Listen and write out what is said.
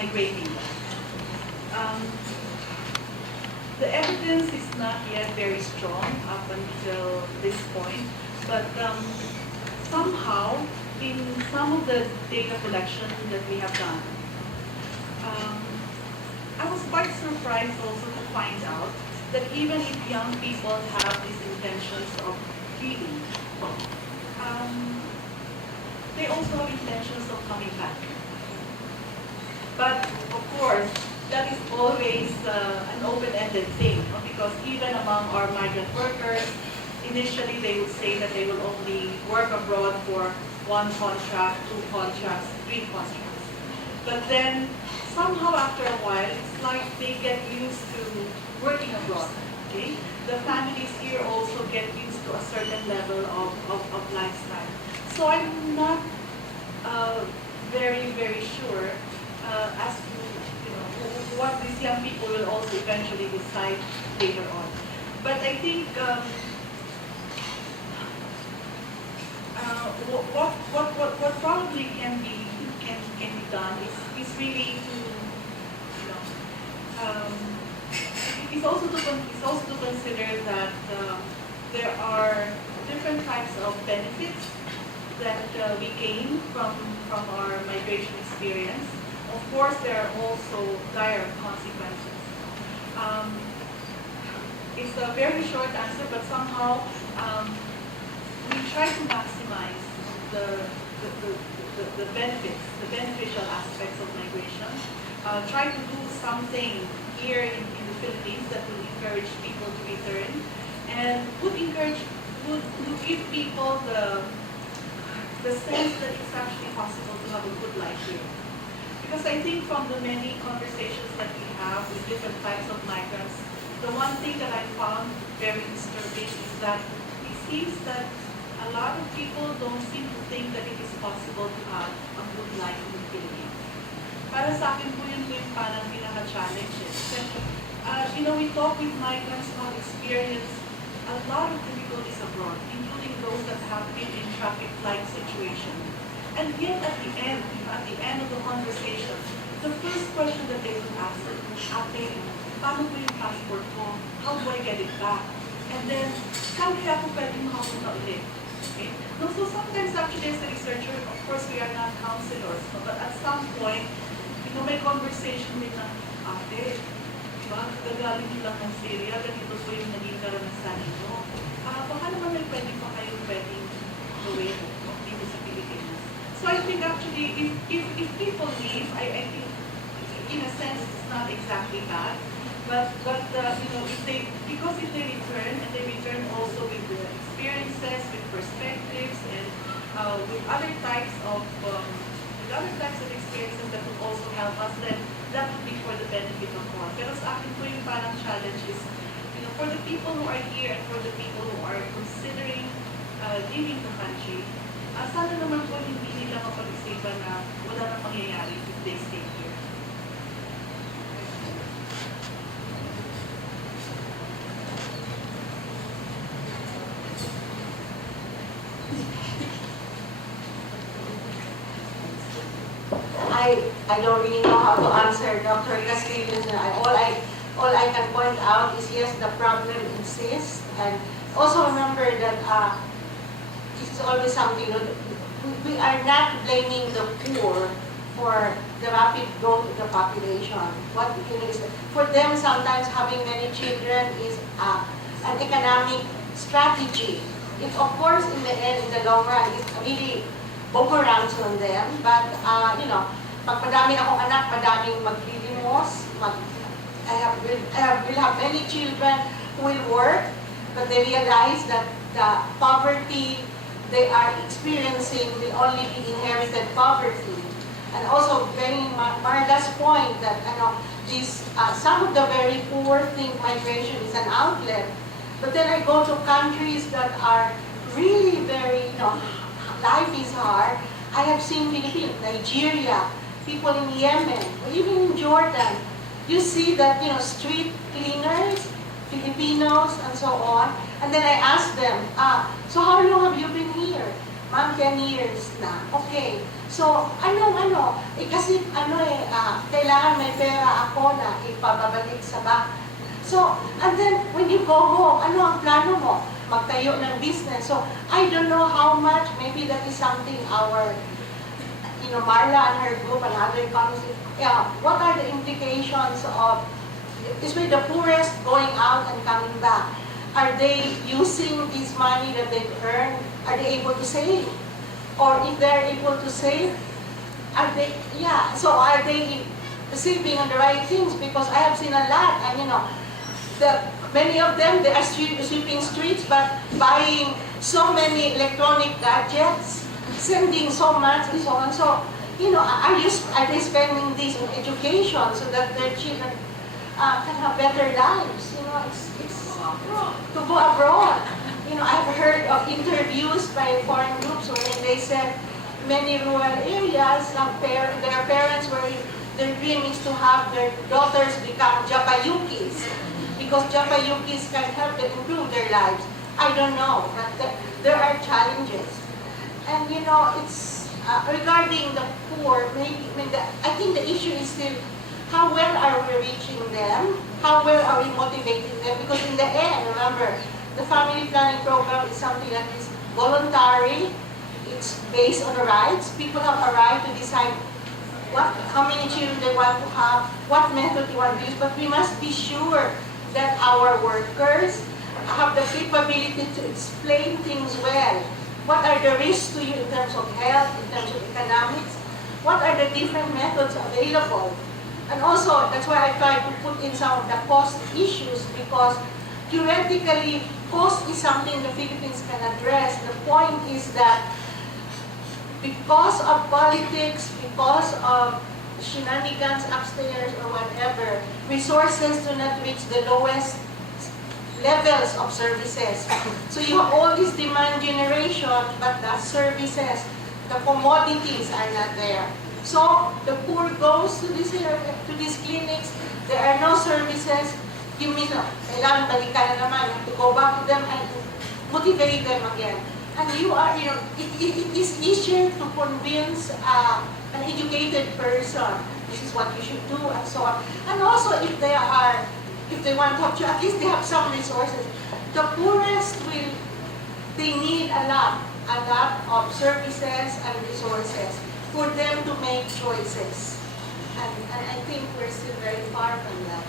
migrating. Um, the evidence is not yet very strong up until this point, but somehow in some of the data collection that we have done, I was quite surprised also to find out that even if young people have these intentions of leaving, they also have intentions of coming back. But of course, that is always an open-ended thing, no? Because even among our migrant workers, initially they would say that they will only work abroad for 1 contract, 2 contracts, 3 contracts. But then somehow after a while, it's like they get used to working abroad. Okay? The families here also get used to a certain level of lifestyle. So I'm not very, very sure as to what these young people will also eventually decide later on. But I think what probably can be done is really to it's also to consider that there are different types of benefits that we gain from our migration experience. Of course, there are also dire consequences. It's a very short answer, but somehow we try to maximize the benefits, the beneficial aspects of migration. Try to do something here in the Philippines that will encourage people to return, and would give people the sense that it's actually possible to have a good life here. Because I think from the many conversations that we have with different types of migrants, the one thing that I found very disturbing is that it seems that a lot of people don't seem to think that it is possible to have a good life in the Philippines. Para sa akin po yun yung parang pinaka-challenge. We talk with migrants who have experienced a lot of difficulties abroad, including those that have been in traffic light situations. And yet at the end of the conversation, the first question that they would ask is, Ate, paano po yung passport ko? How do I get it back? And then, saan kaya ako pwedeng makapunta ulit? Okay? No, so sometimes actually as a researcher, of course we are not counselors, no? But at some point, may conversation with na, Ate, diba, gagaling nyo lang ng Syria, ganito po yung naging karanasan ninyo. Baka naman may pwedeng gawin dito sa Pilipinas. So I think actually, if people leave, I think in a sense it's not exactly bad, but if they return and they return also with the experiences, with perspectives, and with other types of experiences that would also help us, then that would be for the benefit of all. Pero sa akin po yung parang challenge is, for the people who are here and for the people who are considering leaving the country, sana naman po hindi nila mapag-isipan na wala nang mangyayari if they stay here. I don't really know how to answer Dr. Castillo's. All I can point out is yes, the problem exists, and also remember that it's always something. We are not blaming the poor for the rapid growth of the population. What is for them sometimes having many children is an economic strategy. It of course in the end, in the long run, it really boomerangs on them. But pag madami akong anak, madaming maglilimos, will have many children who will work, but they realize that the poverty they are experiencing will only be inherited poverty. And also, very Marga's point that some of the very poor think migration is an outlet, but then I go to countries that are really very, life is hard. I have seen Philippines, Nigeria, people in Yemen, or even in Jordan. You see that, street cleaners, Filipinos, and so on. And then I ask them, so how long have you been here? Ma'am, 10 years na. Okay. So, kasi kailangan may pera ako na ipababalik sa bank. So, and then, when you go home, ano ang plano mo? Magtayo ng business. So, I don't know how much, maybe that is something our, Marla and her group and other economists, what are the implications of, especially the poorest going out and coming back? Are they using this money that they've earned? Are they able to save? Or if they're able to save, are they saving on the right things? Because I have seen a lot, and many of them, they are sweeping streets, but buying so many electronic gadgets, sending so much and so on. So, are they spending this on education so that their children can have better lives? It's to go abroad. I've heard of interviews by foreign groups when they said many rural areas, their parents their dream is to have their daughters become japayukis, because japayukis can help them improve their lives. I don't know, but there are challenges. And it's regarding the poor, I think the issue is still how well are we reaching them? How well are we motivating them? Because in the end, remember, the family planning program is something that is voluntary. It's based on the rights. People have a right to decide how many children they want to have, what method they want to use. But we must be sure that our workers have the capability to explain things well. What are the risks to you in terms of health, in terms of economics? What are the different methods available? And also, that's why I try to put in some of the cost issues, because theoretically, cost is something the Philippines can address. The point is that because of politics, because of shenanigans upstairs or whatever, resources do not reach the lowest levels of services. So you have all this demand generation, but the services, the commodities are not there. So the poor goes to these clinics, there are no services. Kailangan balikan na naman, to go back to them and motivate them again. And it is easier to convince an educated person, this is what you should do, and so on. And also, if they want to have, at least they have some resources. The poorest they need a lot of services and resources for them to make choices. And I think we're still very far from that.